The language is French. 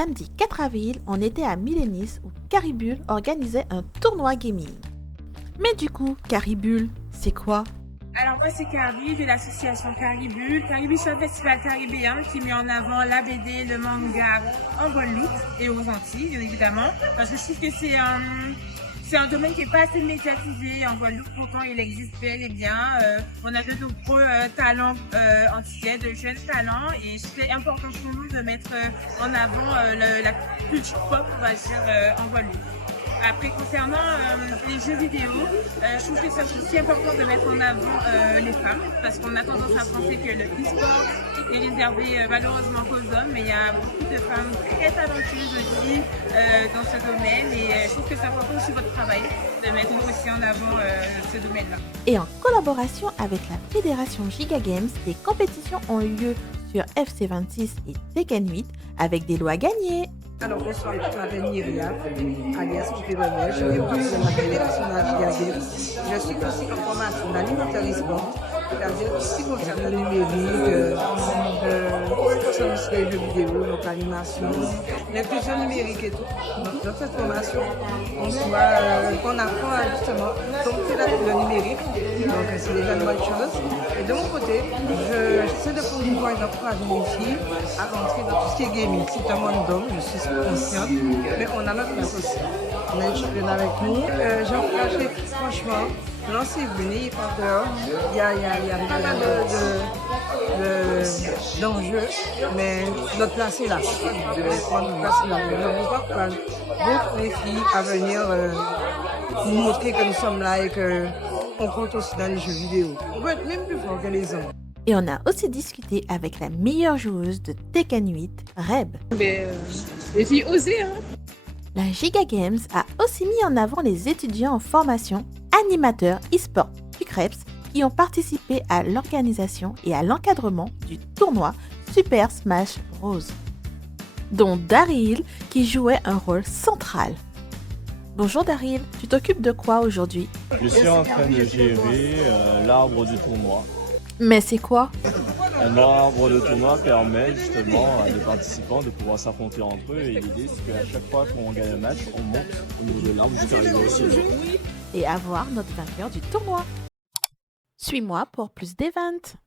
samedi 4 avril, on était à Milenis où Caribule organisait un tournoi gaming. Mais du coup, Caribule, c'est quoi? Alors moi c'est Carrie de l'association Caribule. Caribule c'est un festival caribéen qui met en avant la BD, le manga en Guadeloupe et aux Antilles bien évidemment. Parce que je trouve que c'est un domaine qui n'est pas assez médiatisé en Guadeloupe, pourtant il existe bel et bien. On a de nombreux talents antillais, de jeunes talents et c'est important pour nous de mettre en avant la culture pop, on va dire, en Guadeloupe. Après, concernant les jeux vidéo, je trouve que c'est aussi important de mettre en avant les femmes, parce qu'on a tendance à penser que le e-sport est réservé malheureusement qu'aux hommes, mais il y a beaucoup de femmes très talentueuses aussi dans ce domaine, et je trouve que c'est important aussi votre travail de mettre aussi en avant ce domaine-là. Et en collaboration avec la Fédération Giga Games, des compétitions ont eu lieu sur FC26 et Tekken 8 avec des lots à gagner. Alors bonsoir, je m'appelle Myriam, alias Pipé Bonnet, je suis présidente de la Fédération Giga Games. Je suis aussi en formation d'animateur e-sport, c'est-à-dire tout ce qui concerne le numérique, sur les jeux vidéo, donc l'animation, l'inclusion numérique et tout. Donc dans cette formation, on apprend à justement dompter le numérique, donc c'est déjà une bonne chose. Et de mon côté, j'essaie de promouvoir et d'encourager mes filles à rentrer dans tout ce qui est gaming. C'est un monde d'hommes, je suis consciente, mais on a notre place aussi. On a une championne avec nous. J'ai encouragé, franchement, lancez-vous, n'ayez pas peur. Il y a pas mal d'enjeux, mais notre place est là. Notre place est là. Donc, j'encourage beaucoup les filles à venir nous montrer que nous sommes là et qu'on compte aussi dans les jeux vidéo. On veut être même plus fort que les hommes. Et on a aussi discuté avec la meilleure joueuse de Tekken 8, Reb. Mais les filles osées, hein. La Giga Games a aussi mis en avant les étudiants en formation, animateurs e-sport du CREPS qui ont participé à l'organisation et à l'encadrement du tournoi Super Smash Bros, dont Daryl qui jouait un rôle central. Bonjour Daryl, tu t'occupes de quoi aujourd'hui? Je suis en train de gérer l'arbre du tournoi. Mais c'est quoi? L'arbre de tournoi permet justement à des participants de pouvoir s'affronter entre eux et l'idée c'est qu'à chaque fois qu'on gagne un match, on monte au niveau de l'arbre jusqu'à arriver au sommet. Et avoir notre vainqueur du tournoi. Suis-moi pour plus d'events.